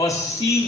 80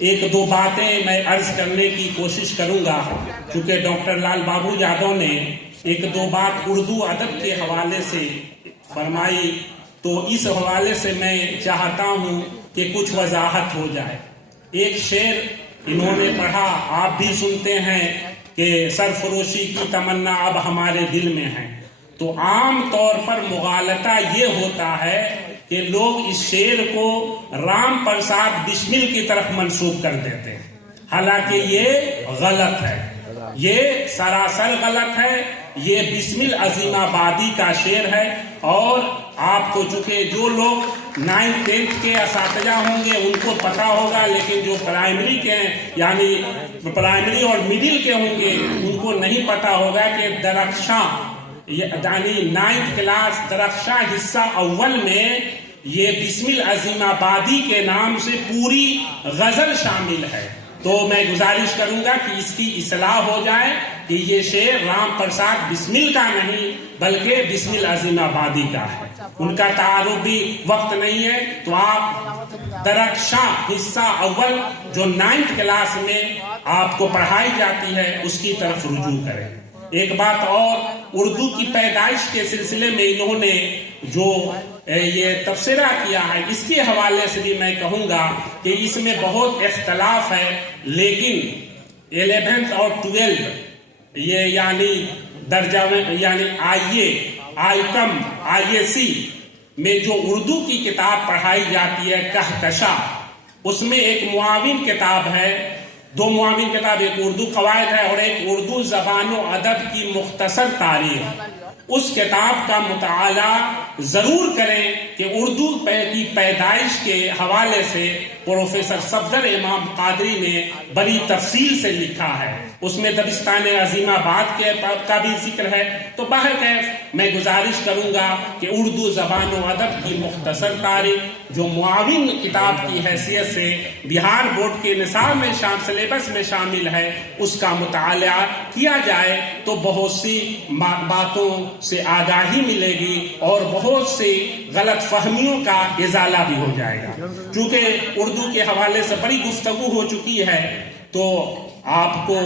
ایک دو باتیں میں عرض کرنے کی کوشش کروں گا، چونکہ ڈاکٹر لال بابو یادو نے ایک دو بات اردو ادب کے حوالے سے فرمائی، تو اس حوالے سے میں چاہتا ہوں کہ کچھ وضاحت ہو جائے۔ ایک شعر انہوں نے پڑھا، آپ بھی سنتے ہیں کہ سرفروشی کی تمنا اب ہمارے دل میں ہے۔ تو عام طور پر مغالطہ یہ ہوتا ہے کہ لوگ اس شعر کو رام پرساد بسمل کی طرف منسوب کر دیتے ہیں، حالانکہ یہ غلط ہے، یہ سراسر غلط ہے۔ یہ بسمل عظیم آبادی کا شعر ہے، اور آپ کو چونکہ جو لوگ 9th 10th کے اساتذہ ہوں گے ان کو پتا ہوگا، لیکن جو پرائمری کے یعنی پرائمری اور مڈل کے ہوں گے ان کو نہیں پتا ہوگا کہ درخشاں یعنی 9th کلاس درخشاں حصہ اول میں یہ بسمل عظیم آبادی کے نام سے پوری غزل شامل ہے۔ تو میں گزارش کروں گا کہ اس کی اصلاح ہو جائے کہ یہ شعر رام پرساد بسمل کا نہیں بلکہ بسمل عظیم آبادی کا ہے۔ ان کا تعارف بھی وقت نہیں ہے، تو آپ درخشاں حصہ اول جو 9th کلاس میں آپ کو پڑھائی جاتی ہے اس کی طرف رجوع کریں۔ ایک بات اور، اردو کی پیدائش کے سلسلے میں انہوں نے جو یہ تبصرہ کیا ہے اس کے حوالے سے بھی میں کہوں گا کہ اس میں بہت اختلاف ہے، لیکن 11th اور 12 یہ یعنی درجہ میں یعنی آئی کم IAC میں جو اردو کی کتاب پڑھائی جاتی ہے کہکشاں، اس میں ایک معاون کتاب ہے، دو معاون کتاب، ایک اردو قواعد ہے اور ایک اردو زبان و ادب کی مختصر تاریخ۔ اس کتاب کا مطالعہ ضرور کریں کہ اردو کی پیدائش کے حوالے سے پروفیسر صفدر امام قادری نے بڑی تفصیل سے لکھا ہے، اس میں دبستان عظیم آباد کا بھی ذکر ہے۔ تو بہرکیف میں گزارش کروں گا کہ اردو زبان و ادب کی مختصر تاریخ جو معاون کتاب کی حیثیت سے بہار بورڈ کے نصاب میں سلیبس میں شامل ہے اس کا مطالعہ کیا جائے تو بہت سی باتوں سے آگاہی ملے گی اور بہت سی غلط فہمیوں کا ازالہ بھی ہو جائے گا۔ چونکہ اردو کے حوالے سے بڑی گفتگو ہو چکی ہے تو آپ کو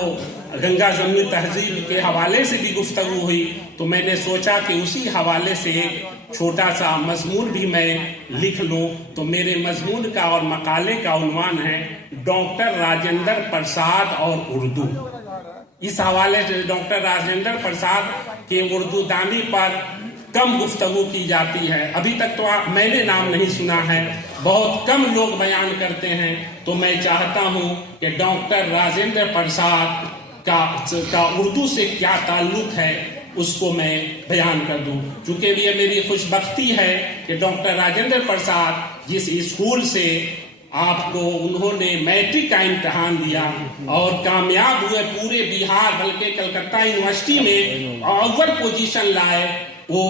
گنگا جمنی تہذیب کے حوالے سے بھی گفتگو ہوئی، تو میں نے سوچا کہ اسی حوالے سے ایک چھوٹا سا مضمون بھی میں لکھ لوں۔ تو میرے مضمون کا اور مقالے کا عنوان ہے ڈاکٹر راجندر پرساد اور اردو۔ اس حوالے سے ڈاکٹر راجندر پرساد کے اردو دانی پر کم گفتگو کی جاتی ہے، ابھی تک تو میں نے نام نہیں سنا ہے، بہت کم لوگ بیان کرتے ہیں۔ تو میں چاہتا ہوں کہ ڈاکٹر راجندر پرساد کا اردو سے کیا تعلق ہے اس کو میں بیان کر دوں، چونکہ یہ میری خوش بختی ہے کہ ڈاکٹر راجندر پرساد جس اسکول سے آپ کو انہوں نے میٹرک کا امتحان دیا اور کامیاب ہوئے پورے بہار بلکہ کلکتہ یونیورسٹی میں اول پوزیشن لائے، وہ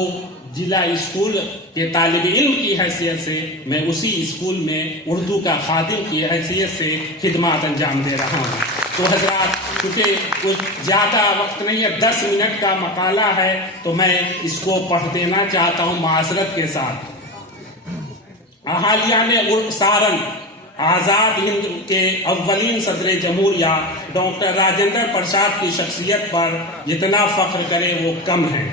ضلع اسکول کے طالب علم کی حیثیت سے میں اسی اسکول میں اردو کا خادم کی حیثیت سے خدمات انجام دے رہا ہوں۔ تو حضرات کیونکہ کچھ زیادہ وقت نہیں ہے، 10 منٹ کا مقالہ ہے تو میں اس کو پڑھ دینا چاہتا ہوں معذرت کے ساتھ۔ اہالیان سارن آزاد ہند کے اولین صدر جمہوریہ ڈاکٹر راجندر پرساد کی شخصیت پر جتنا فخر کرے وہ کم ہے۔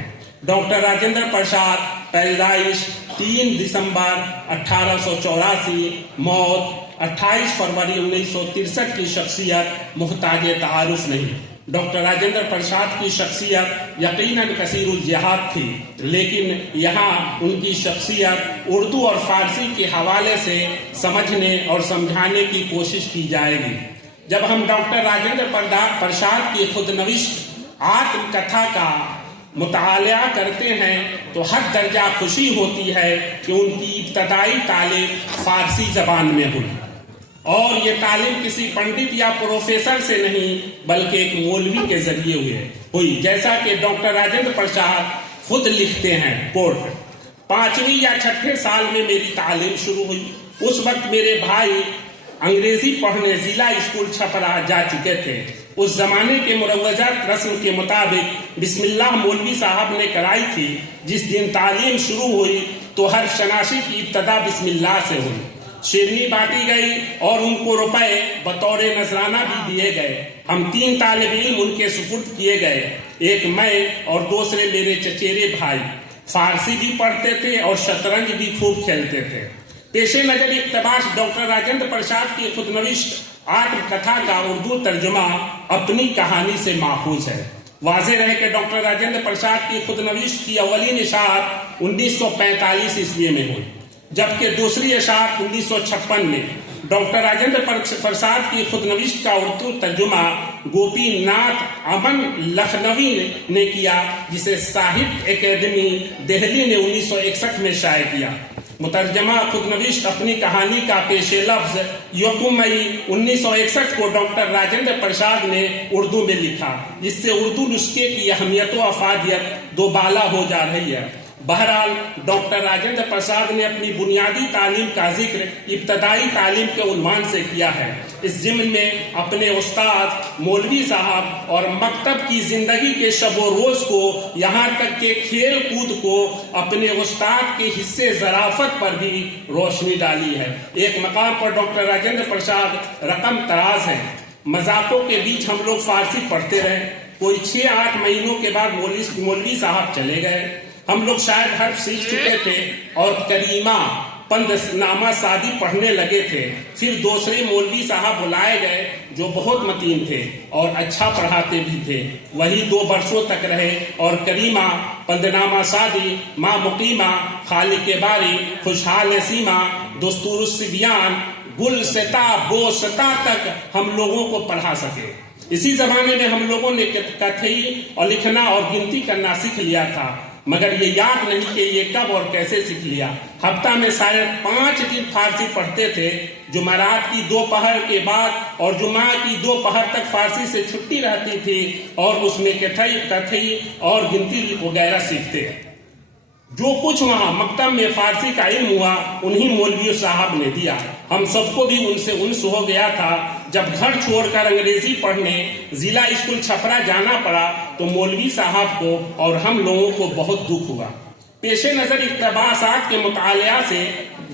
ڈاکٹر راجندر پرساد پیدائش 3 دسمبر 1884، موت 28 فروری 1963 کی شخصیت محتاج تعارف نہیں۔ ڈاکٹر راجندر پرساد کی شخصیت یقیناً کثیر الجہات تھی، لیکن یہاں ان کی شخصیت اردو اور فارسی کے حوالے سے سمجھنے اور سمجھانے کی کوشش کی جائے گی۔ جب ہم ڈاکٹر راجندر پرساد کی خود نوشت آتم کتھا کا مطالعہ کرتے ہیں تو حد درجہ خوشی ہوتی ہے کہ ان کی ابتدائی تعلیم فارسی زبان میں ہوئی، اور یہ تعلیم کسی پنڈت یا پروفیسر سے نہیں بلکہ ایک مولوی کے ذریعے ہوئی، جیسا کہ ڈاکٹر راجندر پرساد خود لکھتے ہیں۔ کوٹ 5ویں یا 6 سال میں میری تعلیم شروع ہوئی، اس وقت میرے بھائی انگریزی پڑھنے ضلع اسکول چھپرا جا چکے تھے۔ اس زمانے کے مروجہ رسم کے مطابق بسم اللہ مولوی صاحب نے کرائی تھی۔ جس دن تعلیم شروع ہوئی تو ہر شناسی کی ابتدا بسم اللہ سے ہوئی۔ شیرنی بانٹی گئی اور ان کو روپے بطور نذرانہ بھی دیے گئے. ہم 3 طالب علم ان کے سپرد کیے گئے. ایک میں اور دوسرے میرے چچیرے بھائی. فارسی بھی پڑھتے تھے اور شطرنج بھی خوب کھیلتے تھے. پیش نظر اقتباس ڈاکٹر راجندر پرساد کی خود نوشت آتم کتھا کا اردو ترجمہ اپنی کہانی سے ماخوذ ہے. واضح رہے کہ ڈاکٹر راجندر پرساد کی خود نوشت کی اولین اشاعت 1945 عیسوی میں ہوئی، جبکہ دوسری اشاعت 1956 میں. ڈاکٹر راجندر پرساد کی خود نوشت کا اردو ترجمہ گوپی ناتھ امن لکھنوی نے کیا، جسے ساہتیہ اکیڈمی دہلی نے 1961 میں شائع کیا. مترجمہ خود نوشت اپنی کہانی کا پیش لفظ 1 مئی 1961 کو ڈاکٹر راجندر پرساد نے اردو میں لکھا، جس سے اردو نسخے کی اہمیت و افادیت دوبالا ہو جا رہی ہے. بہرحال ڈاکٹر راجندر پرساد نے اپنی بنیادی تعلیم کا ذکر ابتدائی تعلیم کے عنوان سے کیا ہے. اس ضمن میں اپنے استاد مولوی صاحب اور مکتب کی زندگی کے شب و روز کو، یہاں تک کہ کھیل کود کو، اپنے استاد کے حصے ظرافت پر بھی روشنی ڈالی ہے. ایک مقام پر ڈاکٹر راجندر پرساد رقم تراز ہے. مذاقوں کے بیچ ہم لوگ فارسی پڑھتے رہے. کوئی 6-8 مہینوں کے بعد مولوی صاحب چلے گئے. ہم لوگ شاید حرف سیکھ چکے تھے اور کریمہ پند نامہ سادی پڑھنے لگے تھے. پھر دوسرے مولوی صاحب بلائے گئے جو بہت متین تھے اور اچھا پڑھاتے بھی تھے. وہی 2 برسوں تک رہے اور کریمہ پند نامہ سادی، ماں مقیمہ، خالق باری، خوشحال سیما، دستور الصبیان، گل ستا بو ستا تک ہم لوگوں کو پڑھا سکے. اسی زمانے میں ہم لوگوں نے کتھئی اور لکھنا اور گنتی کرنا سیکھ لیا تھا، مگر یہ یاد نہیں کہ یہ کب اور کیسے سیکھ لیا. ہفتہ میں شاید 5 دن فارسی پڑھتے تھے. جمعرات کی 2 پہر کے بعد اور جمعہ کی 2 پہر تک فارسی سے چھٹی رہتی تھی اور اس میں کتھئی اور گنتی وغیرہ سیکھتے. جو کچھ وہاں مکتب میں فارسی کا علم ہوا انہی مولوی صاحب نے دیا. ہم سب کو بھی ان سے انس ہو گیا تھا. جب گھر چھوڑ کر انگریزی پڑھنے ضلع اسکول چھپرا جانا پڑا تو مولوی صاحب کو اور ہم لوگوں کو بہت دکھ ہوا. پیش نظر اقتباسات کے مطالعہ سے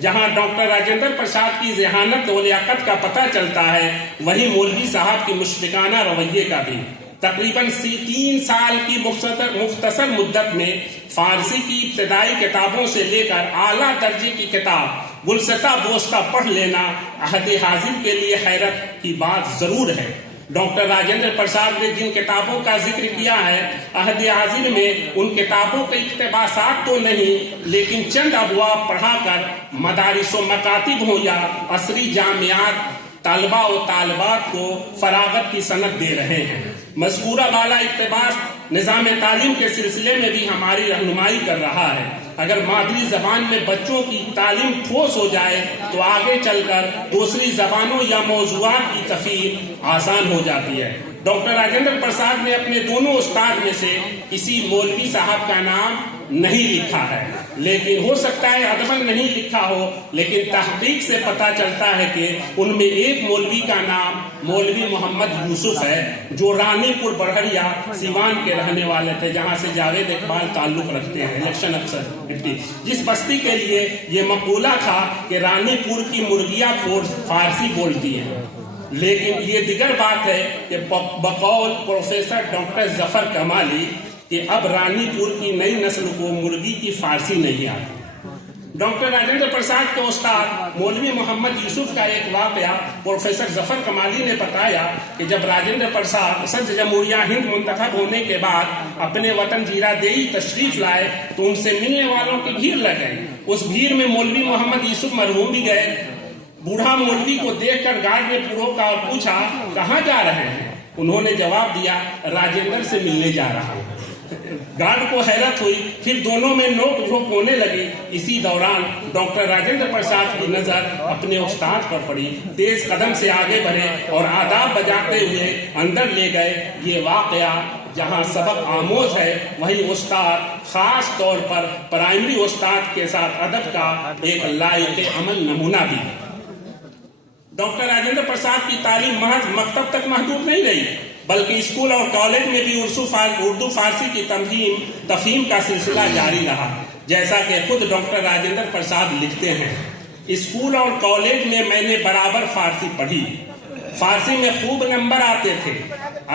جہاں ڈاکٹر راجندر پرساد کی ذہانت و لیاقت کا پتہ چلتا ہے، وہی مولوی صاحب کی مشفقانہ رویے کا بھی. تقریباً 3 سال کی مختصر مدت میں فارسی کی ابتدائی کتابوں سے لے کر اعلیٰ درجے کی کتاب گلستہ بوستہ پڑھ لینا عہد حاضر کے لیے حیرت کی بات ضرور ہے. ڈاکٹر راجندر پرساد نے جن کتابوں کا ذکر کیا ہے، عہد حاضر میں ان کتابوں کے اقتباسات تو نہیں، لیکن چند ابواب پڑھا کر مدارس و مکاتب ہوں یا عصری جامعات طلبہ و طالبات کو فراغت کی سند دے رہے ہیں. مذکورہ بالا اقتباس نظام تعلیم کے سلسلے میں بھی ہماری رہنمائی کر رہا ہے. اگر مادری زبان میں بچوں کی تعلیم ٹھوس ہو جائے تو آگے چل کر دوسری زبانوں یا موضوعات کی تفہیم آسان ہو جاتی ہے. ڈاکٹر راجندر پرساد نے اپنے دونوں استاد میں سے کسی مولوی صاحب کا نام نہیں لکھا ہے، لیکن ہو سکتا ہے ادباً نہیں لکھا ہو، لیکن تحقیق سے پتہ چلتا ہے کہ ان میں ایک مولوی کا نام مولوی محمد یوسف ہے، جو رانی پور بڑھڑیا سیوان کے رہنے والے تھے، جہاں سے جاوید اقبال تعلق رکھتے ہیں، الیکشن افسر ڈپٹی. جس بستی کے لیے یہ مقولہ تھا کہ رانی پور کی مرغیاں فارسی بولتی ہیں. لیکن یہ دیگر بات ہے کہ بقول پروفیسر ڈاکٹر ظفر کمالی کہ اب رانی پور کی نئی نسل کو مرغی کی فارسی نہیں آتی. ڈاکٹر راجندر پرساد کے استاد مولوی محمد یوسف کا ایک واقعہ پروفیسر ظفر کمالی نے بتایا کہ جب راجندر پرساد صدر جمہوریہ ہند منتخب ہونے کے بعد اپنے وطن جیرا دیہی تشریف لائے تو ان سے ملنے والوں کی بھیڑ لگ گئی. اس بھیڑ میں مولوی محمد یوسف مرحوم بھی گئے. بوڑھا مولوی کو دیکھ کر گارڈ نے پروکا اور پوچھا کہاں جا رہے ہیں. انہوں نے جواب دیا راجندر سے ملنے جا رہا ہوں. گارڈ کو حیرت ہوئی، پھر دونوں میں نوک جھوک ہونے لگی. اسی دوران ڈاکٹر راجندر پرساد کی نظر اپنے استاد پر پڑی. تیز قدم سے آگے بڑھے اور آداب بجاتے ہوئے اندر لے گئے. یہ واقعہ جہاں سبق آموز ہے، وہیں استاد خاص طور پر پرائمری استاد کے ساتھ ادب کا ایک لائق عمل نمونہ بھی. ڈاکٹر راجندر پرساد کی تعلیم محض مکتب تک محدود نہیں رہی، بلکہ اسکول اور کالج میں بھی اردو فارسی کی تفہیم کا سلسلہ جاری رہا. جیسا کہ خود ڈاکٹر راجندر پرساد لکھتے ہیں، اسکول اور کالج میں میں نے برابر فارسی پڑھی. فارسی میں خوب نمبر آتے تھے.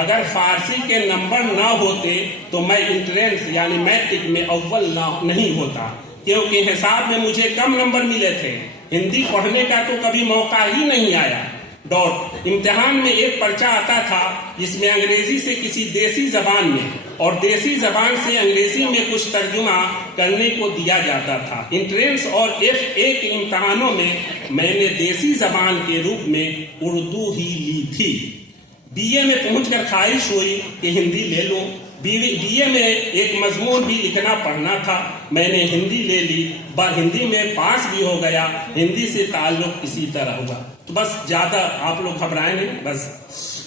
اگر فارسی کے نمبر نہ ہوتے تو میں انٹرنس یعنی میٹرک میں اول نہیں ہوتا، کیونکہ حساب میں مجھے کم نمبر ملے تھے. ہندی پڑھنے کا تو کبھی موقع ہی نہیں آیا. امتحان میں ایک پرچہ آتا تھا جس میں انگریزی سے کسی دیسی زبان میں اور دیسی زبان سے انگریزی میں کچھ ترجمہ کرنے کو دیا جاتا تھا. انٹرنس اور FA کے امتحانوں میں میں نے دیسی زبان کے روپ میں اردو ہی لی تھی. BA میں پہنچ کر خواہش ہوئی کہ ہندی لے لوں. BA میں ایک مضمون بھی لکھنا پڑھنا تھا. میں نے ہندی لے لی. ہندی میں پاس بھی ہو گیا. ہندی سے تعلق اسی طرح ہوا. تو بس زیادہ آپ لوگ گھبرائیں نہیں. بس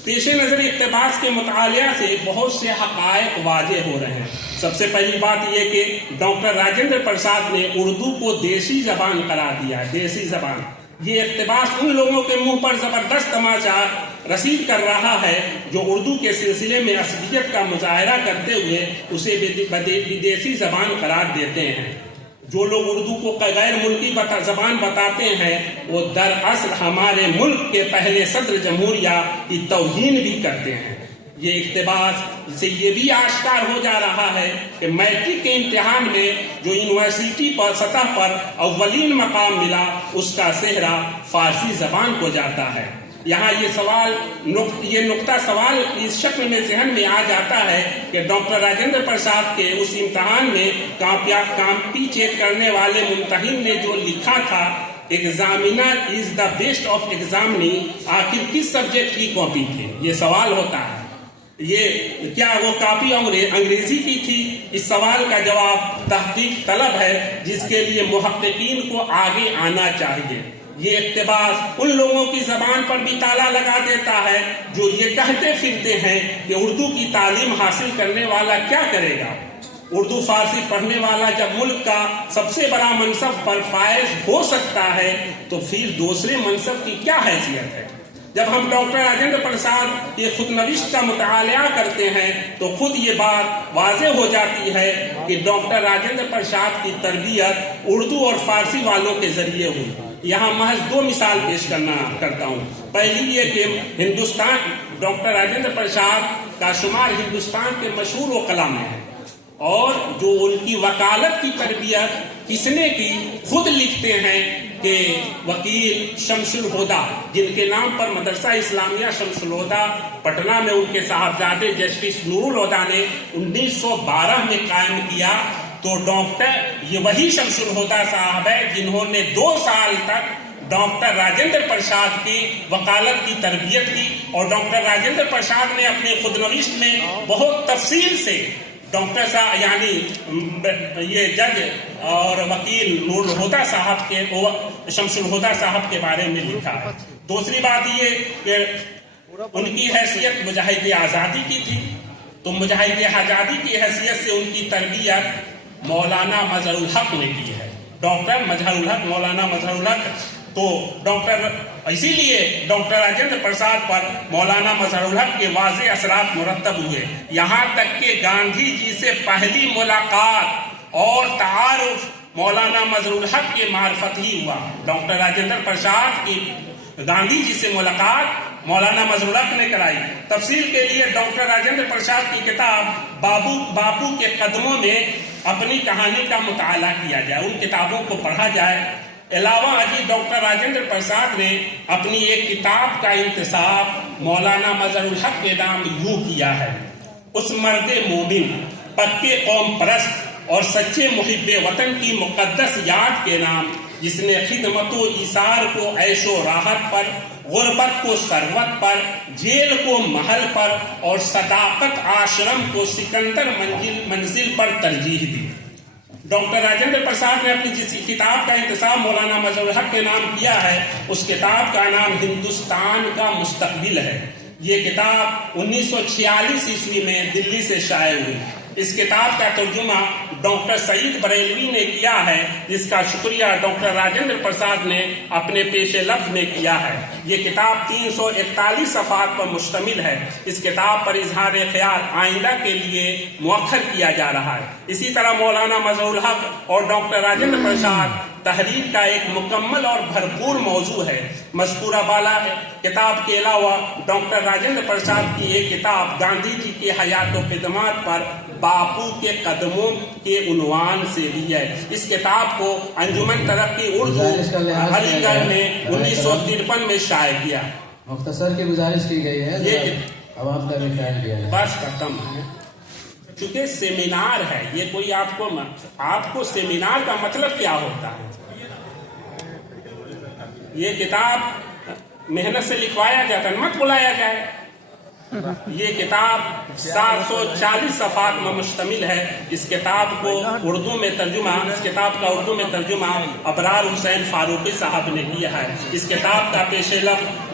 پیش نظر اقتباس کے مطالعہ سے بہت سے حقائق واضح ہو رہے ہیں. سب سے پہلی بات یہ کہ ڈاکٹر راجندر پرساد نے اردو کو دیسی زبان قرار دیا ہے. دیسی زبان. یہ اقتباس ان لوگوں کے منہ پر زبردست تماچا رسید کر رہا ہے جو اردو کے سلسلے میں عصبیت کا مظاہرہ کرتے ہوئے اسے بدیسی زبان قرار دیتے ہیں. جو لوگ اردو کو غیر ملکی زبان بتاتے ہیں وہ دراصل ہمارے ملک کے پہلے صدر جمہوریہ کی توہین بھی کرتے ہیں. یہ اقتباس سے یہ بھی آشکار ہو جا رہا ہے کہ میٹرک کے امتحان میں جو یونیورسٹی پر سطح پر اولین مقام ملا اس کا سہرا فارسی زبان کو جاتا ہے. یہاں یہ نقطہ سوال اس شکل میں ذہن میں آ جاتا ہے کہ ڈاکٹر راجندر پرساد کے اس امتحان میں کاپی چیک کرنے والے ممتحن نے جو لکھا تھا examiner is the best of examinee, آخر کس سبجیکٹ کی کاپی تھی؟ یہ سوال ہوتا ہے. یہ کیا وہ کاپی انگریزی کی تھی؟ اس سوال کا جواب تحقیق طلب ہے جس کے لیے محققین کو آگے آنا چاہیے. یہ اقتباس ان لوگوں کی زبان پر بھی تالا لگا دیتا ہے جو یہ کہتے پھرتے ہیں کہ اردو کی تعلیم حاصل کرنے والا کیا کرے گا. اردو فارسی پڑھنے والا جب ملک کا سب سے بڑا منصب پر فائز ہو سکتا ہے تو پھر دوسرے منصب کی کیا حیثیت ہے؟ جب ہم ڈاکٹر راجندر پرساد کے خود نوشت کا مطالعہ کرتے ہیں تو خود یہ بات واضح ہو جاتی ہے کہ ڈاکٹر راجندر پرساد کی تربیت اردو اور فارسی والوں کے ذریعے ہوئی. یہاں محض 2 مثال پیش کرتا ہوں. پہلی یہ کہ ڈاکٹر راجندر پرساد کا شمار ہندوستان کے مشہور وکلاء میں ہے اور جو ان کی وکالت کی تربیت کس نے کی خود لکھتے ہیں کہ وکیل شمس الہدیٰ جن کے نام پر مدرسہ اسلامیہ شمس الہدیٰ پٹنہ میں ان کے صاحبزادے جسٹس نور الہدیٰ نے 1912 میں قائم کیا. تو ڈاکٹر یہ وہی شمس الہدیٰ صاحب ہے جنہوں نے 2 سال تک ڈاکٹر راجندر پرساد کی وکالت کی تربیت کی اور ڈاکٹر راجندر پرساد نے اپنے خود نوشت میں بہت تفصیل سے ڈاکٹر صاحب یعنی یہ جج اور وکیل نور الہدیٰ صاحب کے شمس الہدیٰ صاحب کے بارے میں لکھا ہے. دوسری بات یہ کہ ان کی حیثیت مجاہد آزادی کی تھی تو مجاہد آزادی کی حیثیت سے ان کی تربیت مولانا مظہر الحق نے کی ہے. ڈاکٹر مظہر الحق مولانا مظہر الحق تو اسی لیے ڈاکٹر راجندر پرساد پر مولانا مظہر الحق کے واضح اثرات مرتب ہوئے. یہاں تک کہ گاندھی جی سے پہلی ملاقات اور تعارف مولانا مظہر الحق کے معرفت ہی ہوا. ڈاکٹر راجندر پرساد کی گاندھی جی سے ملاقات مولانا مظہر الحق نے کرائی. تفصیل کے لیے ڈاکٹر راجندر پرساد کی کتاب باپو کے قدموں میں اپنی کہانی کا مطالعہ کیا جائے، ان کتابوں کو پڑھا جائے. علاوہ ازیں ڈاکٹر راجندر پرساد نے اپنی ایک کتاب کا انتصاب مولانا مظہر الحق کے نام یوں کیا ہے: اس مرد مومن، پکے قوم پرست اور سچے محب وطن کی مقدس یاد کے نام جس نے خدمت و ایثار کو عیش و راحت پر، غربت کو ثروت پر، جیل کو محل پر اور صداقت آشرم کو سکندر منزل پر ترجیح دی. ڈاکٹر راجندر پرساد نے اپنی جس کتاب کا انتصاب مولانا مظہر الحق کے نام کیا ہے اس کتاب کا نام ہندوستان کا مستقبل ہے. یہ کتاب 1946 عیسوی میں دلی سے شائع ہوئی. اس کتاب کا ترجمہ ڈاکٹر سعید بریلوی نے کیا ہے جس کا شکریہ ڈاکٹر راجندر پرساد نے اپنے پیش لفظ میں کیا ہے. یہ کتاب 341 صفحات پر مشتمل ہے. اس کتاب پر اظہار خیال آئندہ کے لیے مؤخر کیا جا رہا ہے. اسی طرح مولانا مظہر الحق اور ڈاکٹر راجندر پرساد تحریر کا ایک مکمل اور بھرپور موضوع ہے۔ مذکورہ بالا کتاب کے علاوہ ڈاکٹر راجندر پرساد کی ایک کتاب گاندھی جی کی حیات و خدمات پر باپو کے قدموں کے عنوان سے بھی ہے۔ اس کتاب کو انجمن ترقی اردو علی گڑھ نے 1953 میں شائع کیا۔ مختصر کی گزارش کی گئی ہے، یہ عوام کا بھی خیال کیا ہے۔ بس ختم ہے، چونکہ سیمینار ہے یہ، کوئی آپ کو سیمینار کا مطلب کیا ہوتا ہے؟ یہ کتاب محنت سے لکھوایا جاتا ہے، مت بلایا جائے۔ یہ کتاب 740 صفحات میں مشتمل ہے۔ اس کتاب کا اردو میں ترجمہ ابرار حسین فاروقی صاحب نے کیا ہے۔ اس کتاب کا پیش لفظ